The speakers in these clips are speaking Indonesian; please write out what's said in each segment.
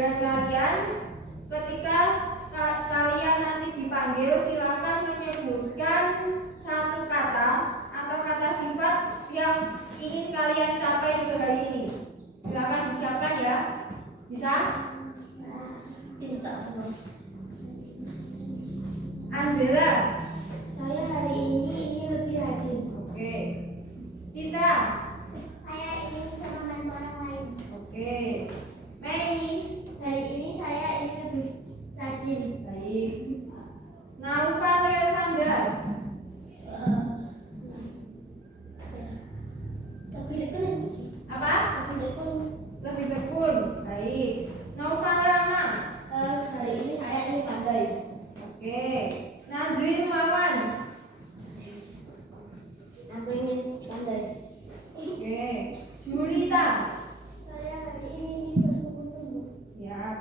giliran kalian. Ketika kalian nanti dipanggil, silakan menyebutkan satu kata atau kata sifat yang ingin kalian capai di hari ini. Silakan disiapkan ya. Bisa? Angela, Saya hari ini ingin lebih rajin. oke. Citra, Saya ingin bisa membantu orang lain. oke. Mei, Hari ini saya ingin lebih rajin. baik. Naufa, Levanda, Lebih tekun. apa? Lebih tekun. Lebih tekun, baik. Naufa Rama, Hari ini saya ingin pandai. oke. Nazri Mawan, Aku ingin pandai. oke. Julita, Saya hari ini ingin bersungguh-sungguh. siap.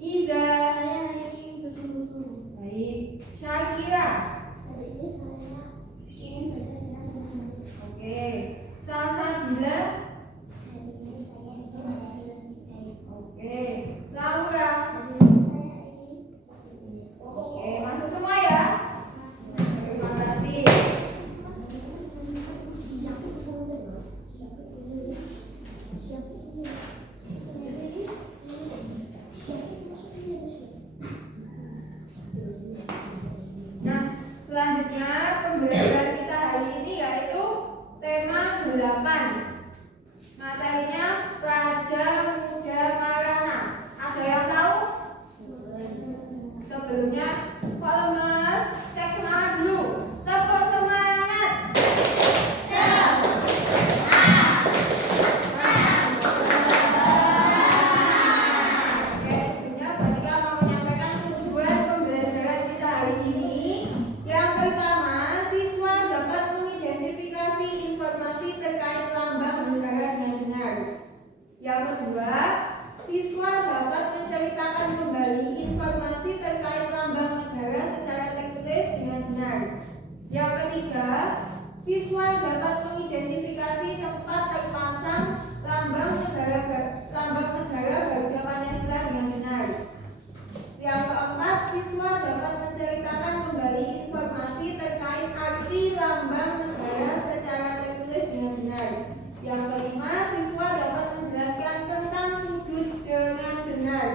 Iza, Saya hari ini ingin bersungguh-sungguh. baik. Syakira, Hari ini saya ingin baca dengan sungguh-sungguh. oke. Salsabila, Hari ini saya ingin menjadi lebih baik. oke. Laura, Hari ini saya ingin oke. Masuk semua ya. Terima kasih. Nah, selanjutnya pembelajaran kita hari ini yaitu tema 8. Materinya Raja Muda Marana. Ada yang tahu? Sebelumnya, kok lemes? Cek semangat dulu. Tepuk semangat. Oke, sebelumnya Batika mau menyampaikan tujuan pembelajaran kita hari ini. Yang pertama, siswa dapat mengidentifikasi informasi terkait lambang negara dengan benar. Yang kedua, siswa dapat menceritakan kembali informasi terkait lambang negara secara tertulis dengan benar. Yang ketiga, siswa dapat mengidentifikasi tempat terpasang lambang negara Garuda Pancasila dengan benar. Yang keempat, siswa dapat menceritakan kembali informasi terkait arti lambang negara secara tertulis dengan benar. Yang kelima, siswa dapat menjelaskan tentang sudut dengan benar.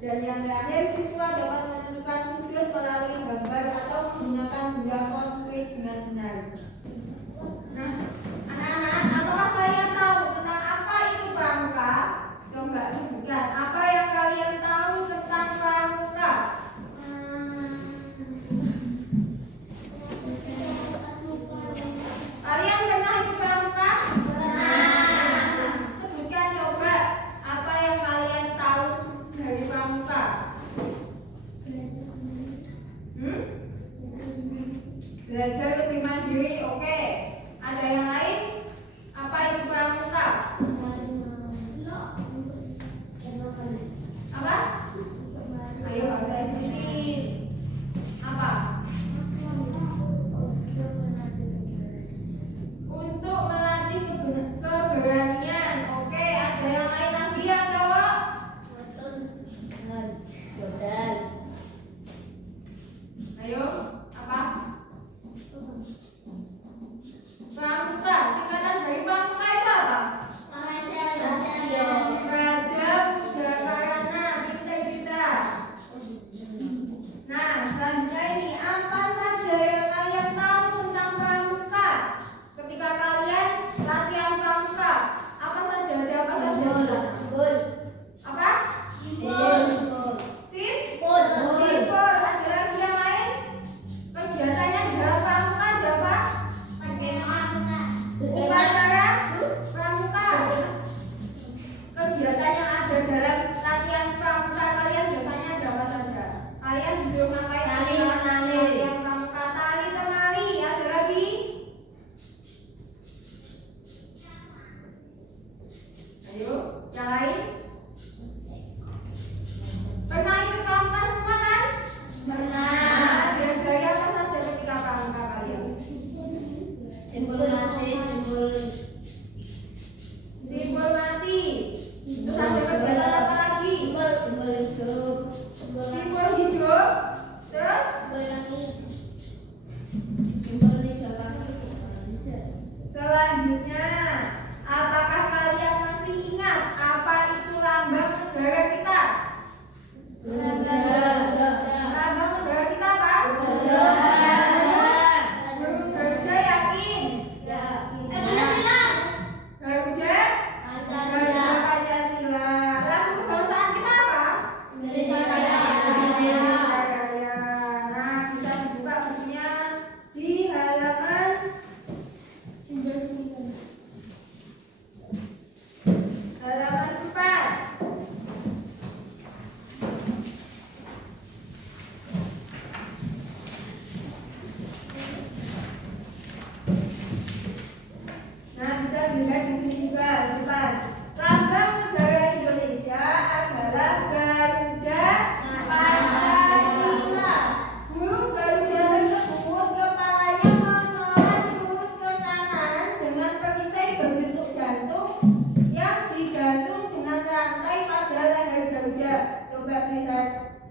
Dan yang terakhir, siswa dapat menentukan sudut melalui gambar atau menggunakan benda konkret dengan benar. Nah, anak-anak, apakah kalian tahu tentang apa itu pramuka? Coba sebutkan, apa yang kalian tahu tentang pramuka? Kalian pernah ikut pramuka? Sebutkan coba apa yang kalian tahu dari pramuka.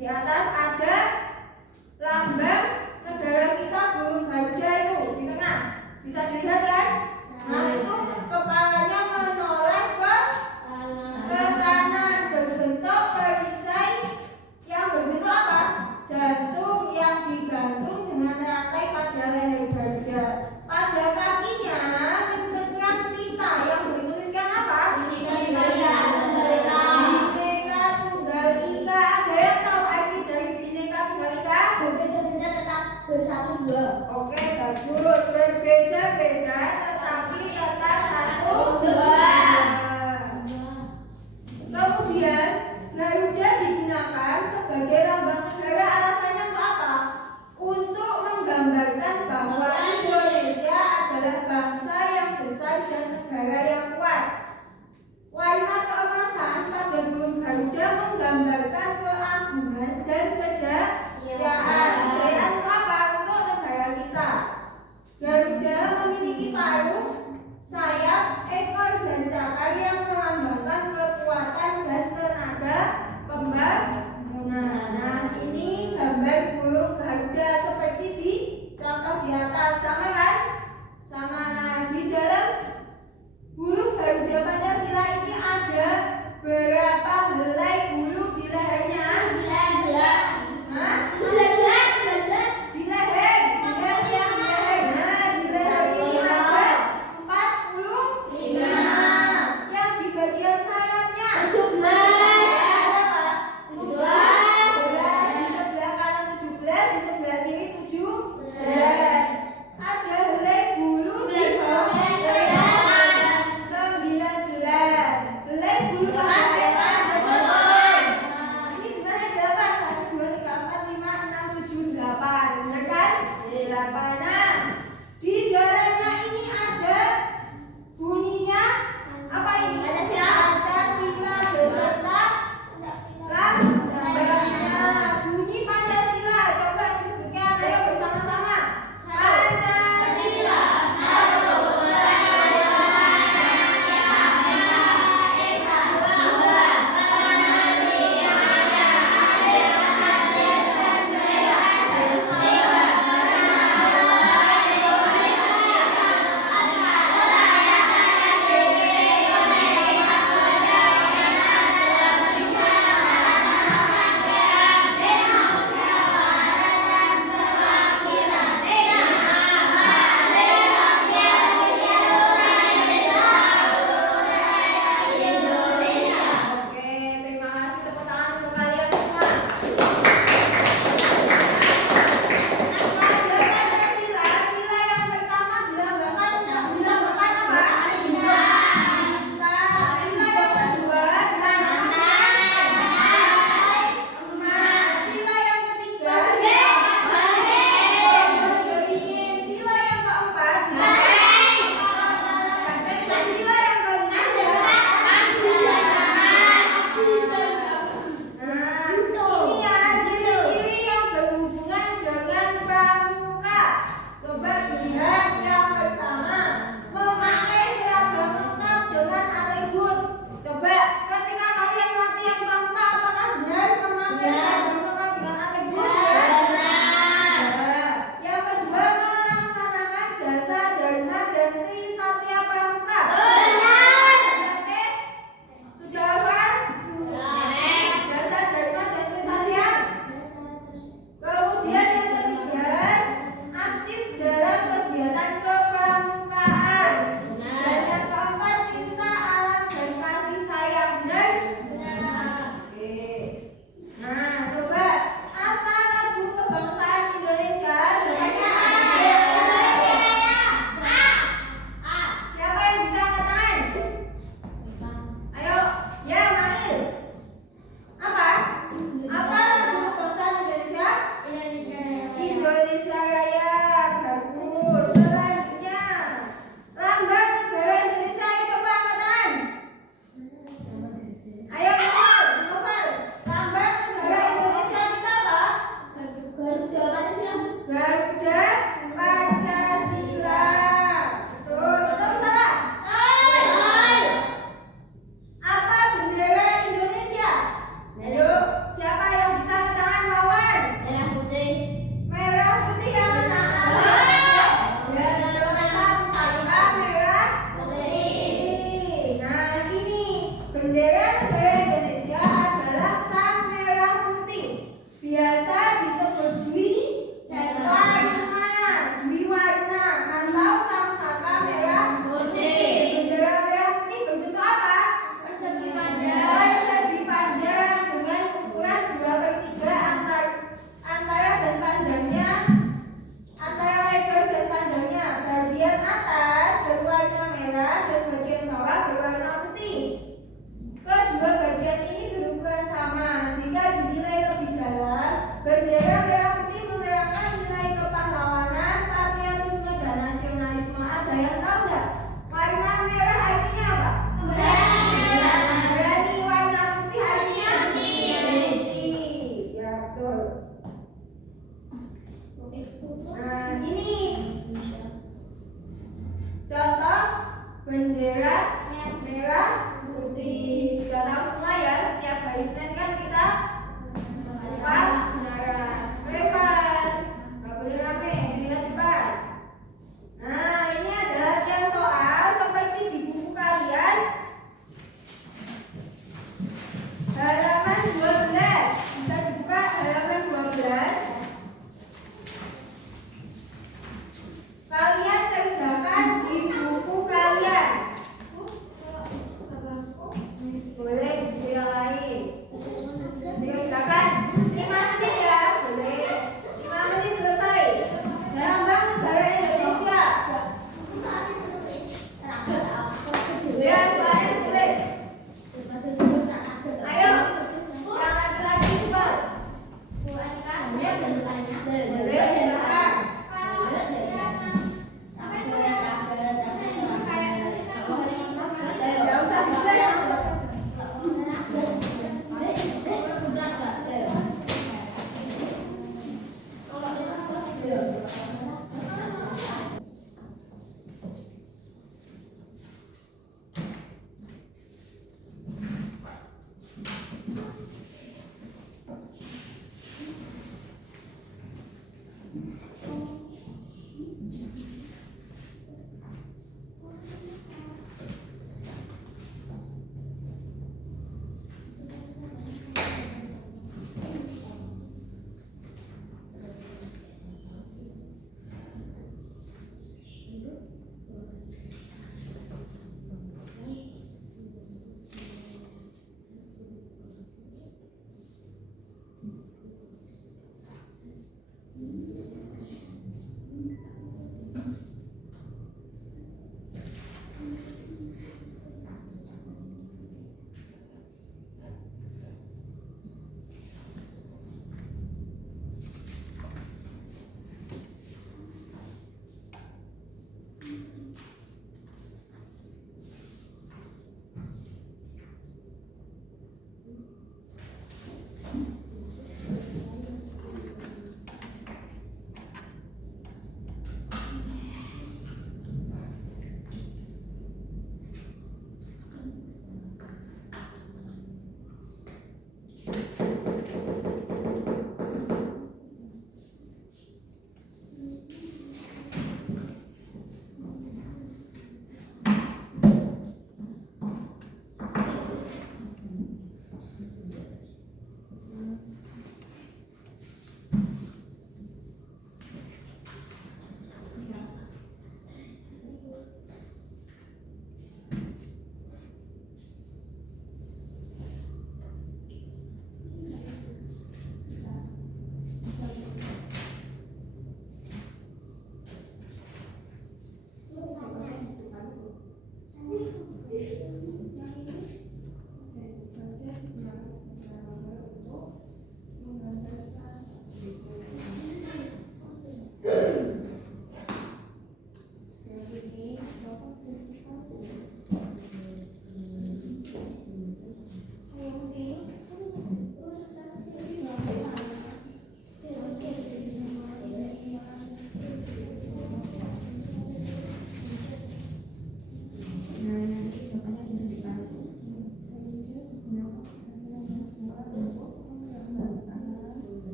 Di atas ada lambang negara kita burung Garuda itu di tengah. Bisa dilihat kan? Nah itu kepalanya menoleh ke kanan berbentuk perisai yang berbentuk apa? Jantung yang digantung dengan rantai pada leher Garuda. Pada kakinya mencengkram pita yang bertuliskan apa? Bhinneka Tunggal Ika. Ada yang tahu arti dari Bhinneka Tunggal Ika? Berbeda-beda tetap bersatu dua. Oke, bagus. Berbeda-beda tetapi tetap satu Dua. Kemudian Garuda digunakan sebagai lambang negara. Alasannya untuk apa? Untuk menggambarkan bahwa Indonesia adalah bangsa yang besar dan negara yang kuat. Warna keemasan pada burung Garuda menggambarkan keagungan dan kejayaan. Kejayaan itu apa? Untuk negara kita. Garuda memiliki paruh, sayap, ekor, dan cakar yang melambangkan kekuatan dan tenaga pembangunan. Nah, ini gambar burung Garuda seperti di contoh di atas. Sama kan? Sama. Nah, di dalam burung Garuda Pancasila ini ada berapa helai bulu di lehernya? 11.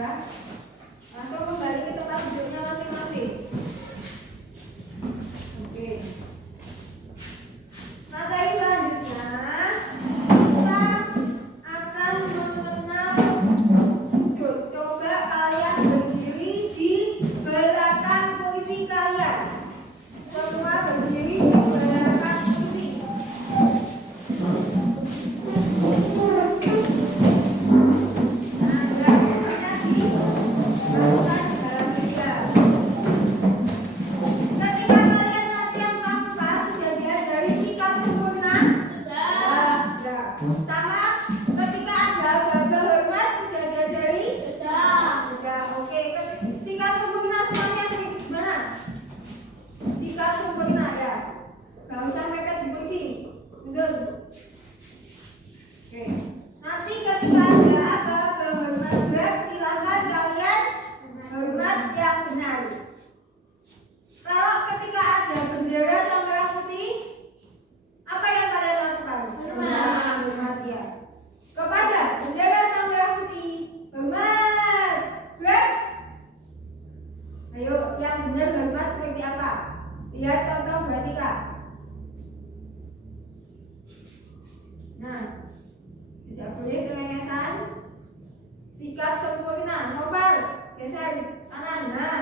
ya. Langsung kembali ke tempat duduknya masing-masing. Oke. Materi selanjutnya kita akan mengenal sudut. Coba kalian berdiri di belakang kursi kalian. Semua berdiri di belakang kursi. Nah, gerakannya dimasukkan di dalam meja. Ketika kalian latihan pramuka sudah diajari sikap sempurna? Sudah. Sama ketika ada baba hormat sudah diajari? Sudah. Oke. Sikap sempurna semuanya gimana? Sikap sempurna ya. Gak usah mepet di kursi. Mundur. Oke. Nanti ketika ada baba hormat bab, silakan kalian hormat yang benar. Kalau ketika ada bendera sama merah putih, apa yang kalian lakukan? Hormat ya. Kepada bendera sama merah putih, hormat. Bab. Ayo, yang benar hormat seperti apa? Lihat contoh berarti Kak. Nah, tidak boleh cengengesan. Sikap sempurna. Novel, geser kanan. Nah,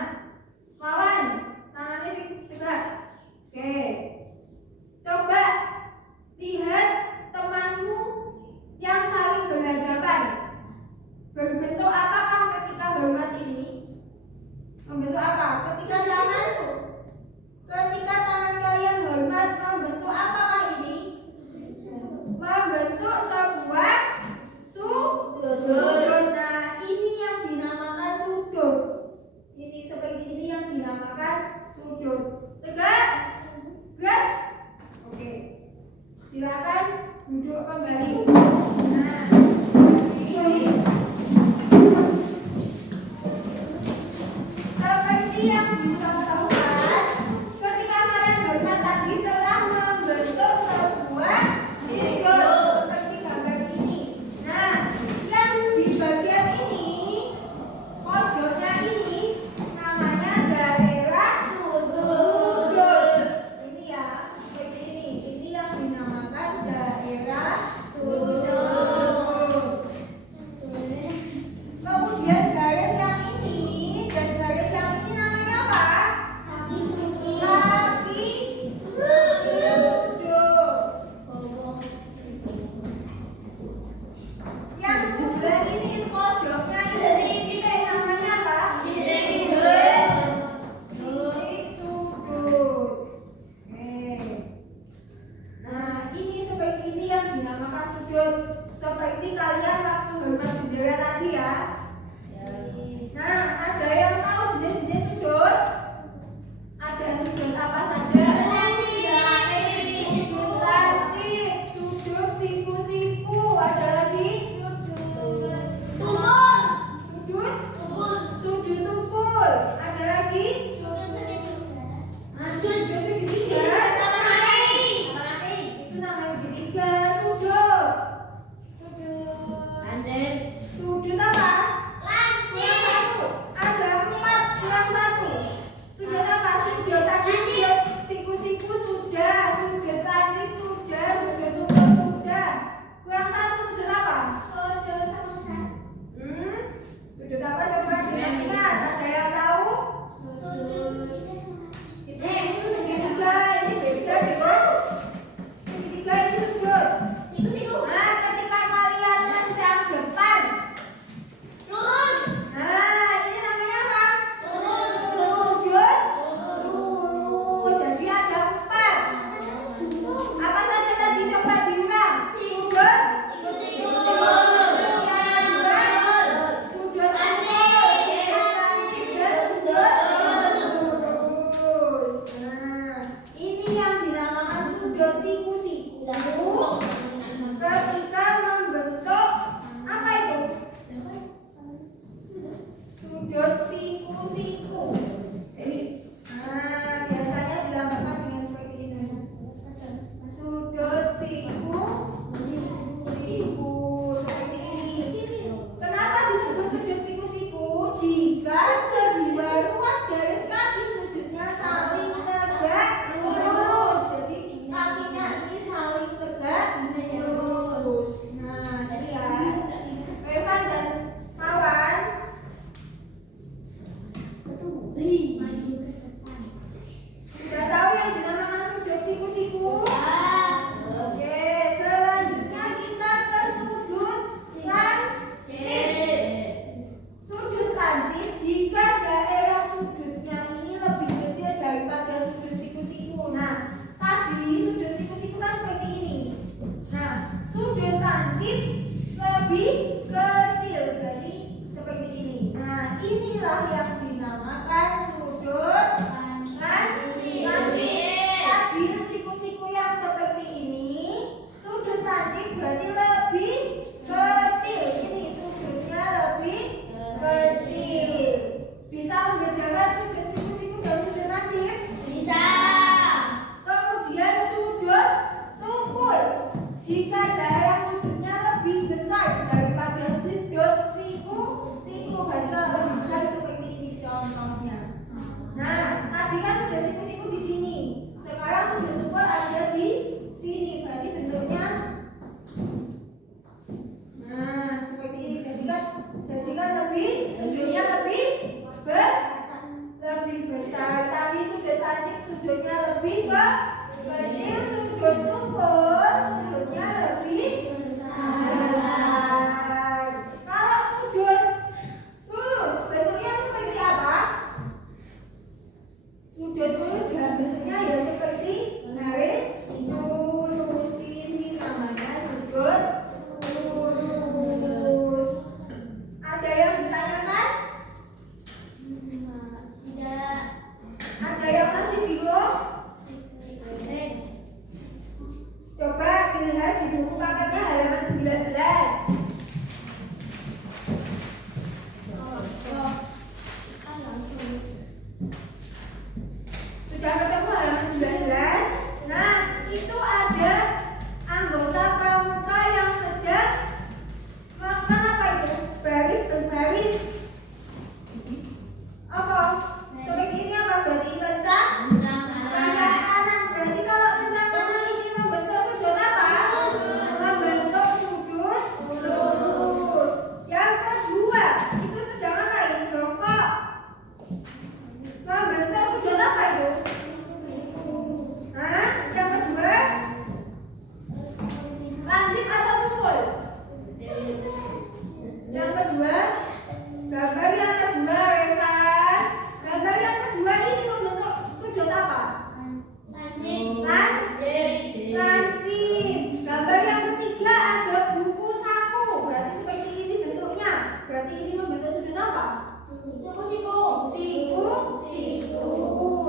lawan tangannya sih tegak. Oke. Coba lihat temanmu yang saling berhadapan. Berbentuk apa kan ketika hormat ini? Membentuk apa? Ketika tangan kalian hormat membentuk apakah ini? Membentuk sebuah sudut. Nah, ini yang dinamakan sudut. Ini seperti ini yang dinamakan sudut. Tegak? Tegak? Oke. Silakan duduk kembali. Nah, ini seperti yang dicontohkan ketika kalian hormat tadi telah membentuk sebuah sudut seperti gambar ini. Nah, yang di bagian ini, pojoknya ini namanya daerah sudut. Ini ya, seperti ini. Ini yang dinamakan daerah sudut. Kemudian garis yang ini dan garis yang ini namanya apa? Kaki sudut. Yang sebelah ini pojoknya ini kita namanya apa? Titik sudut. Oke. Nah, ini seperti ini yang dinamakan sudut. Seperti kalian waktu hormat bendera tadi ya. Nah, ada yang tahu jenis-jenis sudut? Ada sudut apa saja? Sudut lancip, sudut siku-siku, ada lagi sudut tumpul, ada lagi sudut segitiga. Itu namanya segitiga sudut. Sudut apa? Kurang satu. Ada 4 kurang 1. Sudut apa? Sudut tadi sudut siku-siku sudah, sudut lancip sudah, sudut tumpul sudah. Kurang 1 sudut apa? Sudut apa coba ingat? Ada yang tahu? inilah yang dinamakan sudut lancip. Tadi siku-siku yang seperti ini, sudut lancip berarti lebih kecil. Ini sudutnya lebih kecil. Bisa membedakan sudut siku-siku dan sudut lancip? Bisa. Kemudian sudut tumpul. Jika daerah sudutnya lebih besar daripada sudut siku baca lebih besar seperti ini contohnya. Nah, tadi kan sudah siku-siku di sini. Sekarang sudut tumpul ada di sini. Berarti bentuknya nah seperti ini. Jadi kan bentuknya lebih besar. Tadi sudut lancip sudutnya lebih kecil, sudut tumpul sudutnya lebih besar. Kalau sudut lurus bentuknya seperti apa? Sudut lurus bentuknya ya seperti garis lurus. Ini namanya sudut lurus. Ada yang ditanyakan? Tidak. Ada yang masih bingung? Coba dilihat di buku kakaknya halaman 19. Sudah ketemu halaman 19? Nah, itu ada anggota pramuka yang sedang melakukan apa itu? Baris berbaris. Apa? Seperti ini apa? Berarti kencang? Kencang kanan. Berarti kalau kencang kanan ini membentuk sudut apa? Membentuk sudut lurus. Yang kedua, itu sedang apa ini? Jongkok. Membentuk sudut apa itu? Hah? Yang kedua, lancip atau tumpul? Yang kedua, gambar yang kedua, Revan. Gambar yang kedua ini membentuk sudut apa? Lancip. Gambar yang ketiga ada buku saku. Berarti seperti ini bentuknya. Berarti ini membentuk sudut apa? Siku.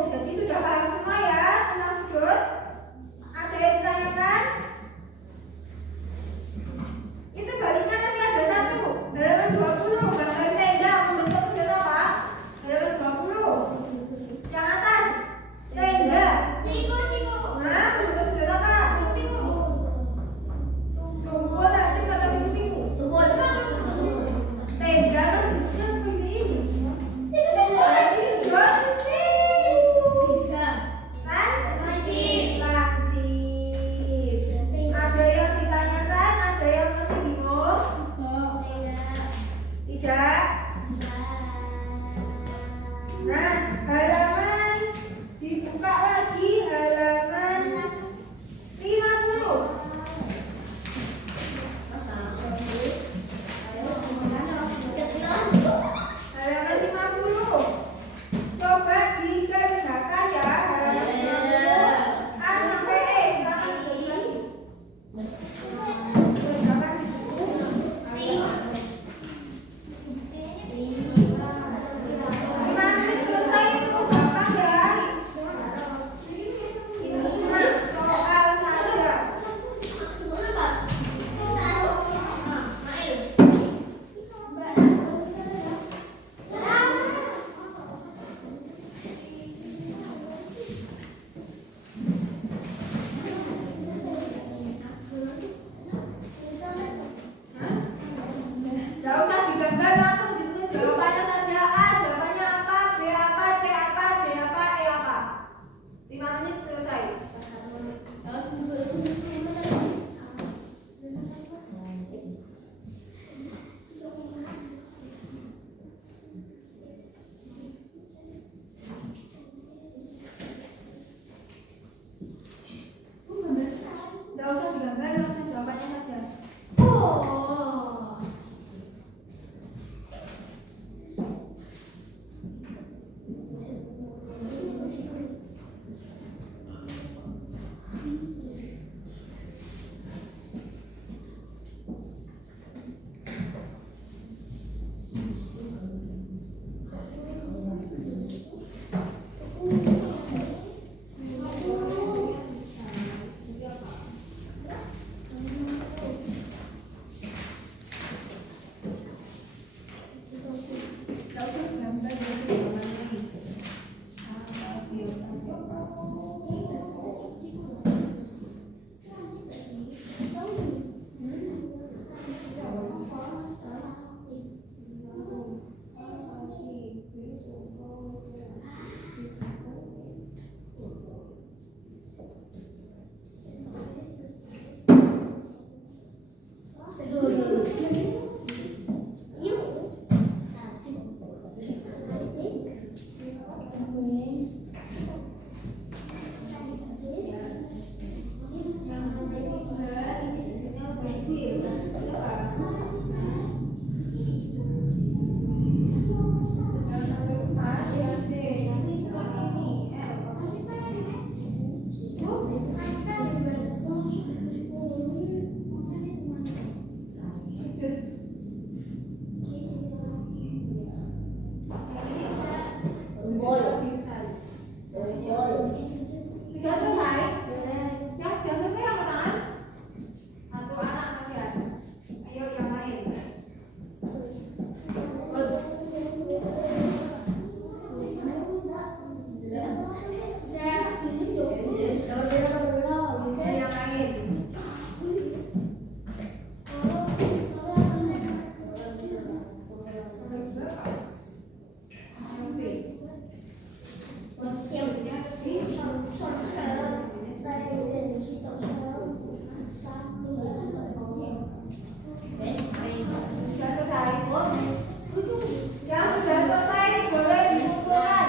Jadi sudah paham semua ya tentang sudut? Ada yang ditanyakan? Itu baliknya masih ada satu. Halaman 20. Gambar tenda membentuk sudut apa? Halaman 20. Yang atas tenda. Nah, membentuk sudut apa? Tumpul, lancip atau siku-siku? Tenda kan bentuknya seperti ini. Berarti sudut lancip. Ada yang ditanyakan? Ada yang masih bingung? Tidak. Nah, halaman dibuka lagi halaman 50. Halaman 50. Coba dikerjakan ya halaman 50. A sampai E. Silakan dikerjakan. Kerjakan di buku. 5 menit selesai itu. Sudah selesai, Bu? Yang sudah selesai boleh dikumpulkan.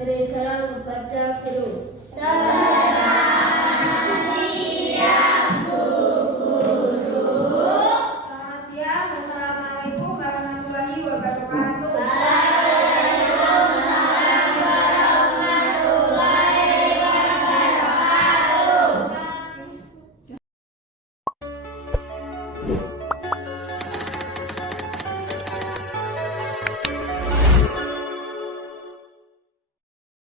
beri selalu pada